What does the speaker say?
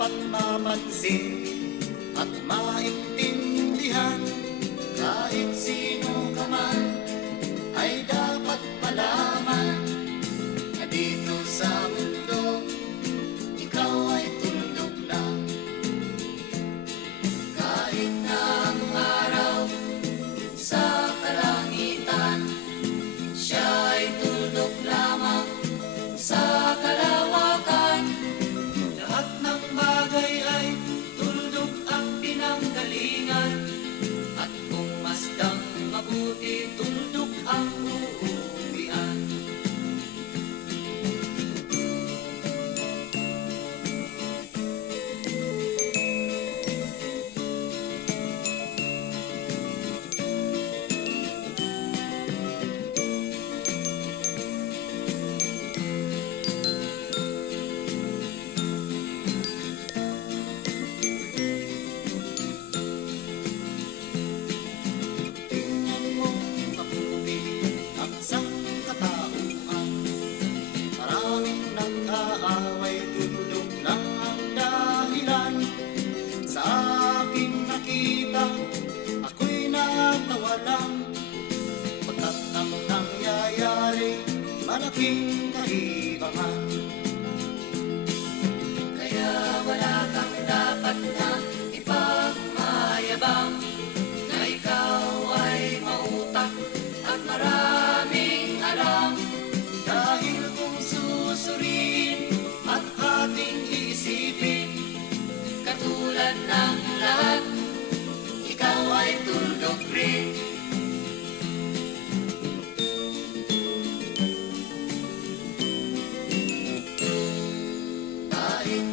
dapat mapansin at maintindihan. Kahit sino ka man ay dapat malaman na dito sa mundo ikaw ay tuldok lang. Kahit na ang araw sa kalangitan, siya ay tuldok lamang sa kalawakan. Lahat ng bagay ay tuldok ang pinanggalingan, at kung masdang mabuti, tuldok ang uuwian. Ako'y natawa lang, pagkat ang nangyayari malaking kaibahan. Kaya wala kang dapat na ipagmayabang, na ikaw ay mautak at maraming alam. Dahil kung susuriin at ating iisipin, katulad ng lahat, ikaw ay tuldok rin. Kahit